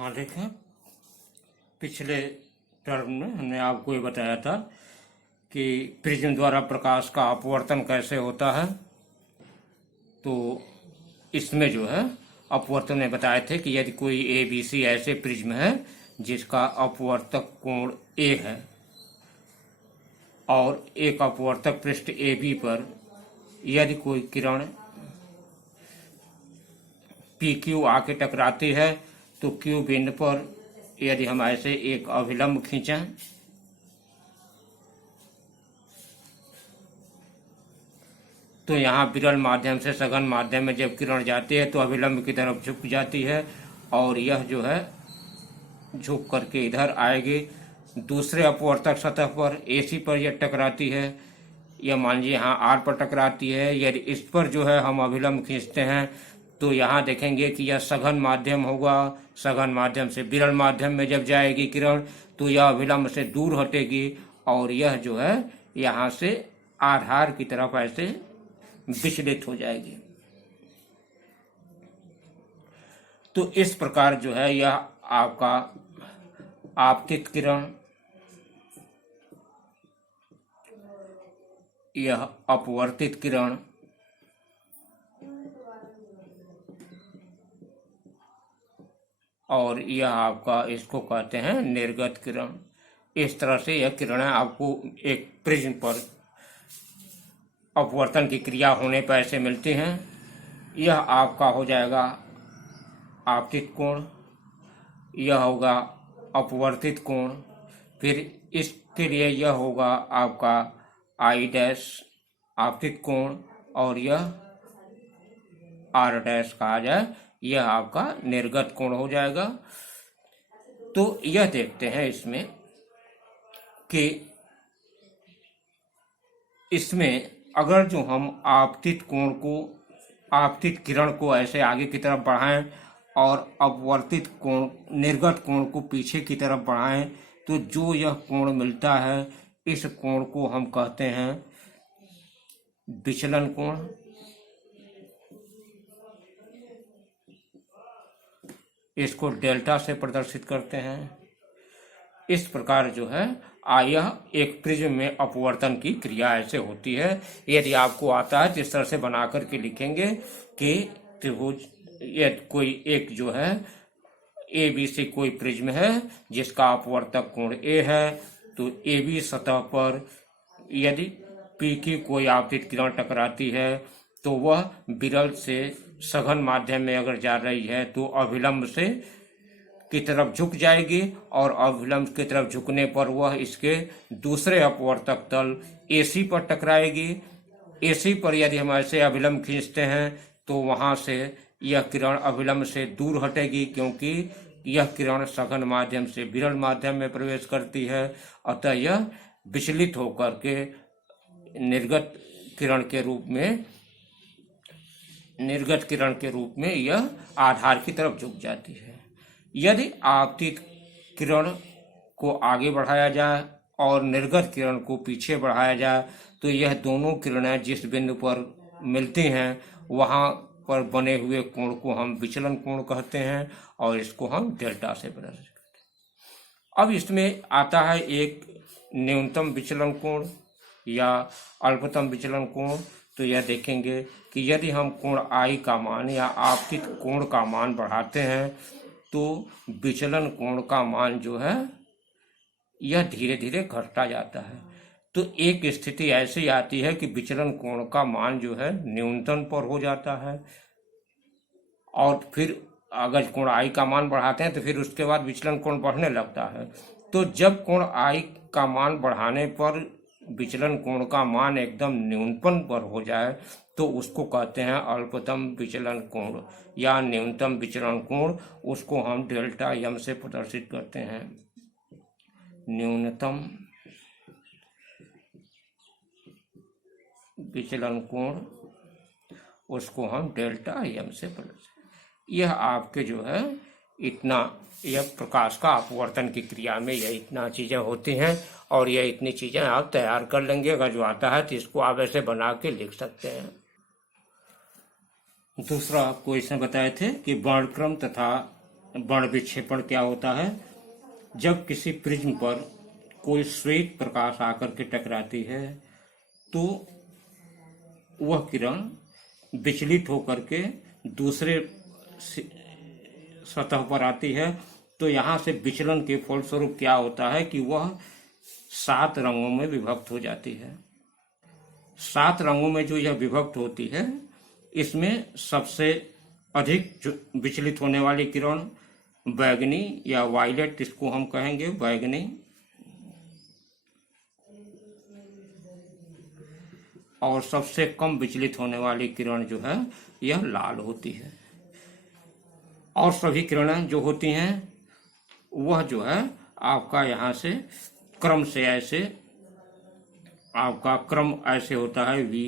हाँ देखें, पिछले टर्म में हमने आपको ये बताया था कि प्रिज्म द्वारा प्रकाश का अपवर्तन कैसे होता है। तो इसमें जो है अपवर्तन में बताए थे कि यदि कोई ए बी सी ऐसे प्रिज्म है जिसका अपवर्तक कोण ए है और एक अपवर्तक पृष्ठ ए बी पर यदि कोई किरण पी क्यू आके टकराती है तो क्यू बिंदु पर यदि हम ऐसे एक अभिलंब खींचें तो यहाँ विरल माध्यम से सघन माध्यम में जब किरण जाती है तो अभिलंब की तरफ झुक जाती है और यह जो है झुक करके इधर आएगी। दूसरे अपवर्तक सतह पर एसी पर यह टकराती है, यह मान लीजिए यहाँ आर पर टकराती है। यदि इस पर जो है हम अभिलंब खींचते हैं तो यहाँ देखेंगे कि यह सघन माध्यम होगा। सघन माध्यम से विरल माध्यम में जब जाएगी किरण तो यह अभिलंब से दूर हटेगी और यह जो है यहाँ से आधार की तरफ ऐसे विचलित हो जाएगी। तो इस प्रकार जो है यह आपका आपतित किरण, यह अपवर्तित किरण और यह आपका इसको कहते हैं निर्गत किरण। इस तरह से यह किरणें आपको एक प्रिज्म पर अपवर्तन की क्रिया होने पर ऐसे मिलती हैं। यह आपका हो जाएगा आपतित कोण, यह होगा अपवर्तित कोण, फिर इसके लिए यह होगा आपका आई डैश आपतित कोण और यह आर डैश कहा जाए, यह आपका निर्गत कोण हो जाएगा। तो यह देखते हैं इसमें कि इसमें अगर जो हम आपतित कोण को, आपतित किरण को ऐसे आगे की तरफ बढ़ाएं और अपवर्तित कोण, निर्गत कोण को पीछे की तरफ बढ़ाएं तो जो यह कोण मिलता है इस कोण को हम कहते हैं विचलन कोण। इसको डेल्टा से प्रदर्शित करते हैं। इस प्रकार जो है यह एक प्रिज्म में अपवर्तन की क्रिया ऐसे होती है। यदि आपको आता है तो इस तरह से बना करके लिखेंगे कि त्रिभुज यदि कोई एक जो है ए बी सी कोई प्रिज्म है जिसका अपवर्तक कोण ए है तो ए बी सतह पर यदि पी की कोई आपतित किरण टकराती है तो वह विरल से सघन माध्यम में अगर जा रही है तो अभिलंब से की तरफ झुक जाएगी और अभिलंब की तरफ झुकने पर वह इसके दूसरे अपवर्तक तल एसी पर टकराएगी। एसी पर यदि हम ऐसे अभिलंब खींचते हैं तो वहां से यह किरण अभिलंब से दूर हटेगी क्योंकि यह किरण सघन माध्यम से विरल माध्यम में प्रवेश करती है। अतः यह विचलित होकर के निर्गत किरण के रूप में यह आधार की तरफ झुक जाती है। यदि आपतित किरण को आगे बढ़ाया जाए और निर्गत किरण को पीछे बढ़ाया जाए तो यह दोनों किरणें जिस बिंदु पर मिलती हैं वहां पर बने हुए कोण को हम विचलन कोण कहते हैं और इसको हम डेल्टा से प्रदर्शित करते हैं। अब इसमें आता है एक न्यूनतम विचलन कोण या अल्पतम विचलन कोण। तो यह देखेंगे कि यदि हम कोण आई का मान या आपतित कोण का मान बढ़ाते हैं तो विचलन कोण का मान जो है यह धीरे धीरे घटता जाता है। तो एक स्थिति ऐसी आती है कि विचलन कोण का मान जो है न्यूनतम पर हो जाता है और फिर अगर कोण आई का मान बढ़ाते हैं तो फिर उसके बाद विचलन कोण बढ़ने लगता है। तो जब कोण आई का मान बढ़ाने पर विचलन कोण का मान एकदम न्यूनतम पर हो जाए तो उसको कहते हैं अल्पतम विचलन कोण या न्यूनतम विचलन कोण। उसको हम डेल्टा यम से प्रदर्शित करते हैं। न्यूनतम विचलन कोण उसको हम डेल्टा यम से प्रदर्शित। यह आपके जो है इतना, यह प्रकाश का अपवर्तन की क्रिया में यह इतना चीजें होती हैं और यह इतनी चीजें आप तैयार कर लेंगे। अगर जो आता है तो इसको आप ऐसे बना के लिख सकते हैं। दूसरा आपको इसमें बताए थे कि वर्णक्रम तथा वर्ण विक्षेपण क्या होता है? जब किसी प्रिज्म पर कोई श्वेत प्रकाश आकर के टकराती है तो वह किरण विचलित होकर के दूसरे सतह पर आती है, तो यहाँ से विचलन के फलस्वरूप क्या होता है कि वह 7 रंगों में विभक्त हो जाती है। 7 रंगों में जो यह विभक्त होती है, इसमें सबसे अधिक जो विचलित होने वाली किरण बैगनी या वायलेट, इसको हम कहेंगे बैगनी, और सबसे कम विचलित होने वाली किरण जो है यह लाल होती है। और सभी किरणें जो होती हैं वह जो है आपका यहाँ से क्रम से ऐसे आपका क्रम ऐसे होता है V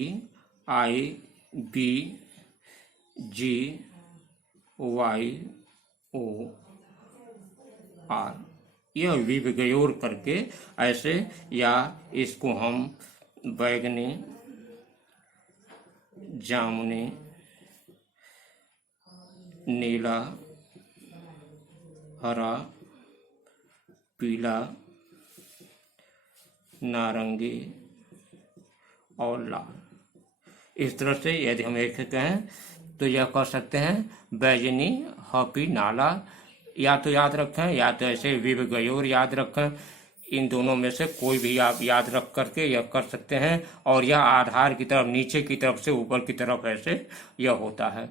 I B G Y O R, यह विगयोर करके ऐसे, या इसको हम बैगनी, जामुनी, नीला, हरा, पीला, नारंगी और लाल, इस तरह से यदि हम एक कहें तो यह कह सकते हैं बैजनी, हॉपी, नाला, या तो याद रखें या तो ऐसे विवगयोर याद रखें। इन दोनों में से कोई भी आप याद रख करके यह कर सकते हैं। और यह आधार की तरफ नीचे की तरफ से ऊपर की तरफ ऐसे यह होता है।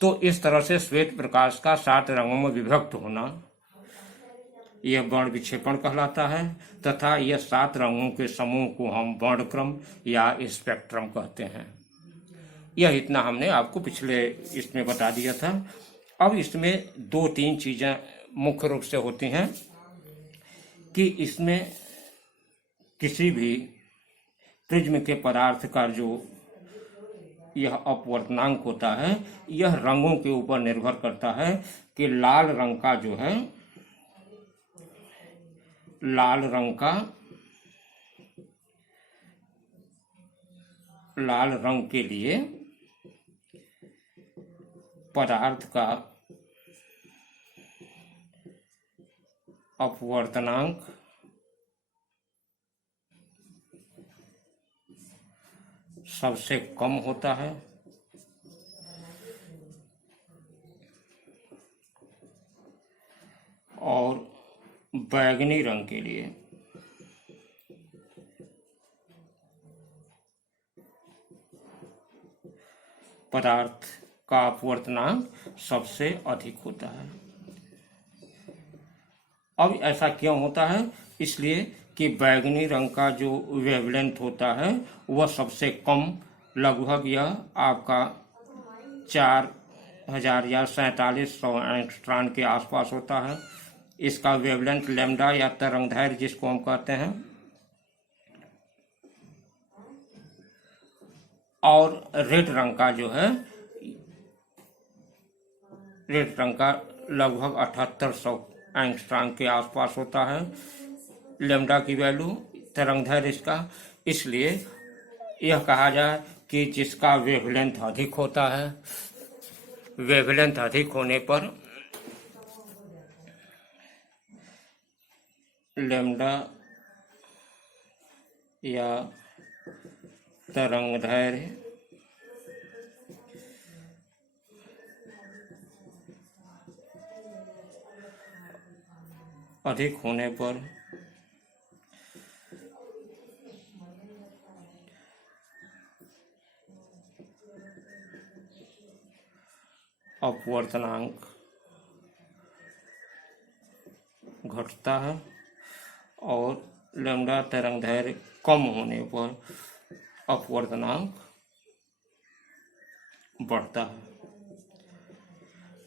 तो इस तरह से श्वेत प्रकाश का 7 रंगों में विभक्त होना यह वर्ण विक्षेपण कहलाता है, तथा यह 7 रंगों के समूह को हम वर्णक्रम या स्पेक्ट्रम कहते हैं। यह इतना हमने आपको पिछले इसमें बता दिया था। अब इसमें 2-3 चीजें मुख्य रूप से होती हैं कि इसमें किसी भी प्रिज्म के पदार्थ का जो यह अपवर्तनांक होता है, यह रंगों के ऊपर निर्भर करता है कि लाल रंग का जो है, लाल रंग के लिए पदार्थ का अपवर्तनांक सबसे कम होता है और बैगनी रंग के लिए पदार्थ का अपवर्तनांक सबसे अधिक होता है। अब ऐसा क्यों होता है? इसलिए कि बैगनी रंग का जो वेवलेंथ होता है वह सबसे कम, लगभग यह आपका 4000 या 4700 एंगस्ट्रॉन के आसपास होता है। इसका वेवलेंथ लैम्डा या तरंगदैर्घ्य जिसको हम कहते हैं, और रेड रंग का जो है, रेड रंग का लगभग 7800 एंगस्ट्रॉन के आसपास होता है लैम्डा की वैल्यू, तरंगदैर्घ्य इसका। इसलिए यह कहा जाए कि जिसका वेवलेंथ अधिक होता है, वेवलेंथ अधिक होने पर लैम्डा या तरंगदैर्घ्य अधिक होने पर अपवर्तनांक घटता है और लैम्डा तरंगदैर्घ्य कम होने पर अपवर्तनांक बढ़ता है।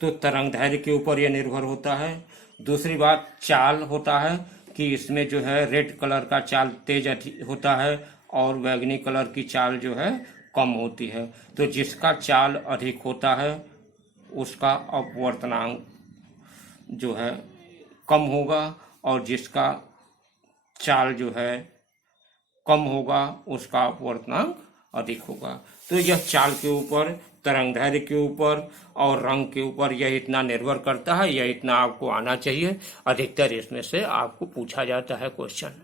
तो तरंगदैर्घ्य के ऊपर यह निर्भर होता है। दूसरी बात चाल होता है कि इसमें जो है रेड कलर का चाल तेज होता है और बैगनी कलर की चाल जो है कम होती है। तो जिसका चाल अधिक होता है उसका अपवर्तनांक जो है कम होगा, और जिसका चाल जो है कम होगा उसका अपवर्तनांक अधिक होगा। तो यह चाल के ऊपर तरंगदैर्घ्य के ऊपर और रंग के ऊपर यह इतना निर्भर करता है, यह इतना आपको आना चाहिए। अधिकतर इसमें से आपको पूछा जाता है क्वेश्चन।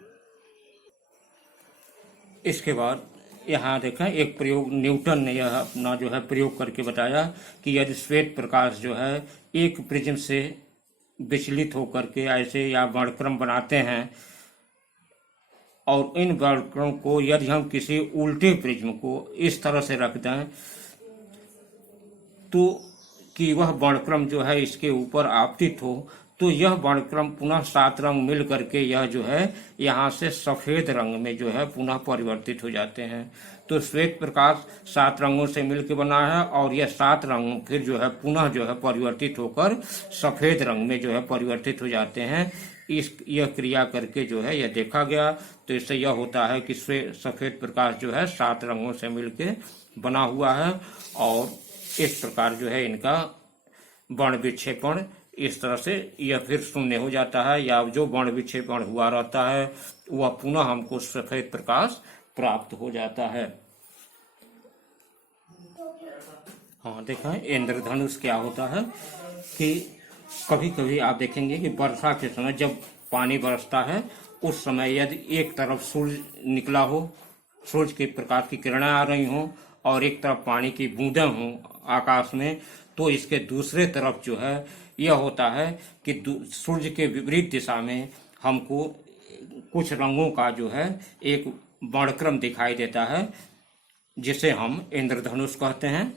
इसके बाद यहाँ देखा एक प्रयोग न्यूटन ने यह अपना जो है प्रयोग करके बताया कि यदि श्वेत प्रकाश जो है एक प्रिज्म से विचलित होकर के ऐसे या वर्णक्रम बनाते हैं और इन वर्णक्रम को यदि हम किसी उल्टे प्रिज्म को इस तरह से रख दें तो कि वह वर्णक्रम जो है इसके ऊपर आपतित हो, तो यह वर्णक्रम पुनः 7 रंग मिल करके यह जो है यहाँ से सफेद रंग में जो है पुनः परिवर्तित हो जाते हैं। तो श्वेत प्रकाश 7 रंगों से मिलकर बना है और यह 7 रंग फिर जो है पुनः जो है परिवर्तित होकर सफेद रंग में जो है परिवर्तित हो जाते हैं। यह क्रिया करके जो है यह देखा गया। तो इससे यह होता है कि सफेद प्रकाश जो है 7 रंगों से मिलकर बना हुआ है और इस प्रकार जो है इनका वर्ण विक्षेपण इस तरह से यह फिर शून्य हो जाता है, या जो वर्ण विक्षेपण हुआ रहता है वह पुनः हमको सफेद प्रकाश प्राप्त हो जाता है। हाँ देखा, इंद्रधनुष क्या होता है कि कभी कभी आप देखेंगे कि वर्षा के समय जब पानी बरसता है उस समय यदि एक तरफ सूर्य निकला हो, सूर्य के प्रकाश की किरणें आ रही हों और एक तरफ पानी की बूंदें हों आकाश में, तो इसके दूसरे तरफ जो है यह होता है कि सूर्य के विपरीत दिशा में हमको कुछ रंगों का जो है एक वर्णक्रम दिखाई देता है जिसे हम इंद्रधनुष कहते हैं।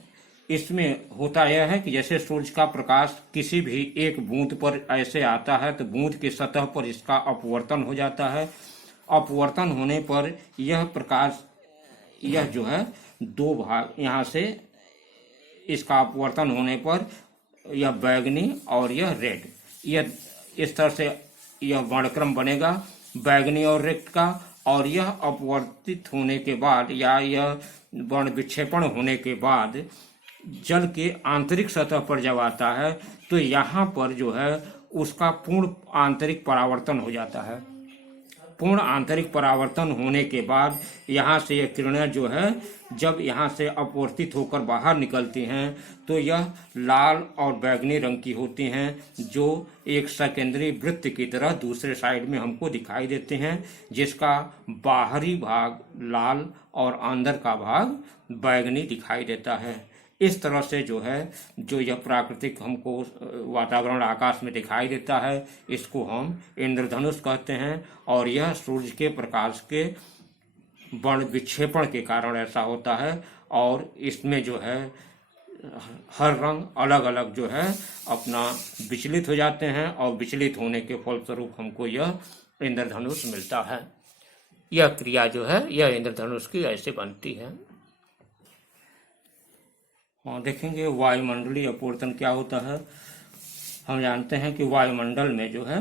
इसमें होता यह है कि जैसे सूर्य का प्रकाश किसी भी एक बूंद पर ऐसे आता है तो बूंद की सतह पर इसका अपवर्तन हो जाता है। अपवर्तन होने पर यह प्रकाश यह जो है 2 भाग यहाँ से इसका अपवर्तन होने पर यह बैगनी और यह रेड, यह इस तरह से यह वर्णक्रम बनेगा बैगनी और रेड का। और यह अपवर्तित होने के बाद या यह वर्ण विक्षेपण होने के बाद जल के आंतरिक सतह पर जब आता है तो यहाँ पर जो है उसका पूर्ण आंतरिक परावर्तन हो जाता है। पूर्ण आंतरिक परावर्तन होने के बाद यहाँ से यह किरणें जो है जब यहाँ से अपवर्तित होकर बाहर निकलती हैं तो यह लाल और बैंगनी रंग की होती हैं, जो एक सकेंद्री वृत्त की तरह दूसरे साइड में हमको दिखाई देते हैं, जिसका बाहरी भाग लाल और अंदर का भाग बैंगनी दिखाई देता है। इस तरह से जो है जो यह प्राकृतिक हमको वातावरण आकाश में दिखाई देता है इसको हम इंद्रधनुष कहते हैं। और यह सूर्य के प्रकाश के वर्ण विक्षेपण के कारण ऐसा होता है और इसमें जो है हर रंग अलग अलग जो है अपना विचलित हो जाते हैं और विचलित होने के फलस्वरूप हमको यह इंद्रधनुष मिलता है। यह क्रिया जो है यह इंद्रधनुष की ऐसे बनती है। हाँ देखेंगे वायुमंडलीय अपवर्तन क्या होता है। हम जानते हैं कि वायुमंडल में जो है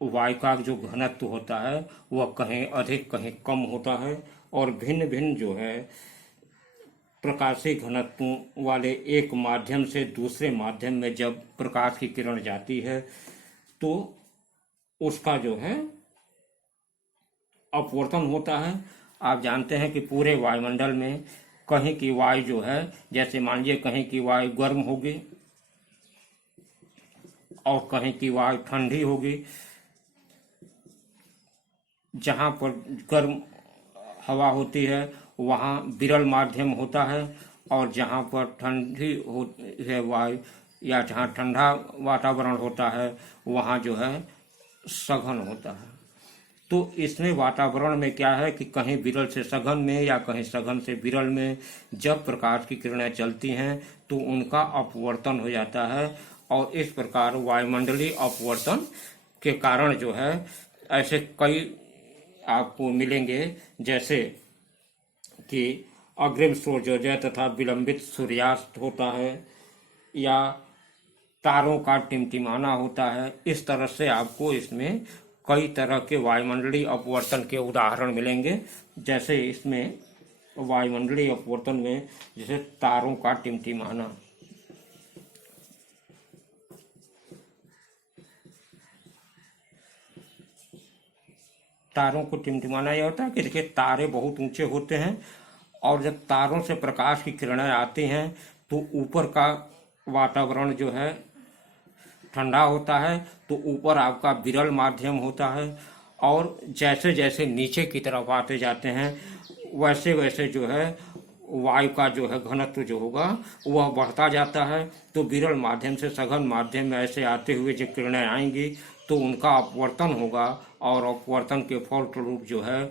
वायु का जो घनत्व होता है वह कहीं अधिक कहीं कम होता है और भिन्न भिन्न जो है प्रकाशीय घनत्व वाले एक माध्यम से दूसरे माध्यम में जब प्रकाश की किरण जाती है तो उसका जो है अपवर्तन होता है। आप जानते हैं कि पूरे वायुमंडल में कहीं की वायु जो है जैसे मान लीजिए कहीं की वायु गर्म होगी और कहीं की वायु ठंडी होगी। जहाँ पर गर्म हवा होती है वहाँ विरल माध्यम होता है और जहाँ पर ठंडी होती है वायु या जहाँ ठंडा वातावरण होता है वहाँ जो है सघन होता है। तो इसमें वातावरण में क्या है कि कहीं विरल से सघन में या कहीं सघन से विरल में जब प्रकाश की किरणें चलती हैं तो उनका अपवर्तन हो जाता है और इस प्रकार वायुमंडलीय अपवर्तन के कारण जो है ऐसे कई आपको मिलेंगे, जैसे कि अग्रिम सूर्योदय तथा विलंबित सूर्यास्त होता है या तारों का टिमटिमाना होता है। इस तरह से आपको इसमें कई तरह के वायुमंडलीय अपवर्तन के उदाहरण मिलेंगे। जैसे इसमें वायुमंडलीय अपवर्तन में जैसे तारों का टिमटिमाना, तारों को टिमटिमाना यह होता है कि देखिए तारे बहुत ऊंचे होते हैं और जब तारों से प्रकाश की किरणें आती हैं तो ऊपर का वातावरण जो है ठंडा होता है, तो ऊपर आपका विरल माध्यम होता है, और जैसे जैसे नीचे की तरफ आते जाते हैं वैसे वैसे जो है वायु का जो है घनत्व जो होगा वह बढ़ता जाता है। तो विरल माध्यम से सघन माध्यम में ऐसे आते हुए जब किरणें आएंगी तो उनका अपवर्तन होगा, और अपवर्तन के फलस्वरूप जो है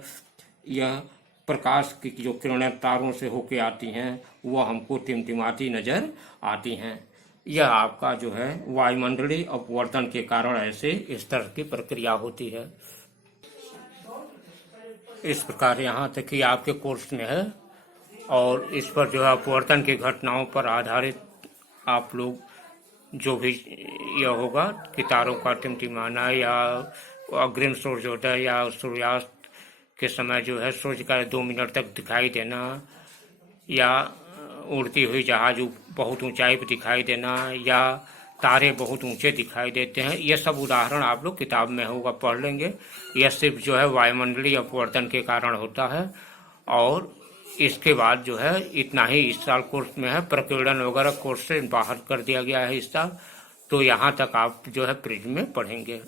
यह प्रकाश की जो किरणें तारों से होके आती हैं वह हमको टिमटिमाती नजर आती हैं। यह आपका जो है वायुमंडलीय अपवर्तन के कारण ऐसे इस तरह की प्रक्रिया होती है। इस प्रकार यहाँ तक कि आपके कोर्स में है, और इस पर जो है अपवर्तन की घटनाओं पर आधारित आप लोग जो भी यह होगा कि तारों का टिमटिमाना या अग्रिम सूर्योदय या सूर्यास्त के समय जो है सूर्य का 2 मिनट तक दिखाई देना, या उड़ती हुई जहाज बहुत ऊंचाई पर दिखाई देना, या तारे बहुत ऊंचे दिखाई देते हैं, ये सब उदाहरण आप लोग किताब में होगा पढ़ लेंगे। यह सिर्फ जो है वायुमंडलीय अपवर्तन के कारण होता है। और इसके बाद जो है इतना ही इस साल कोर्स में है, प्रकीर्णन वगैरह कोर्स से बाहर कर दिया गया है इस साल। तो यहाँ तक आप जो है प्रिज्म में पढ़ेंगे।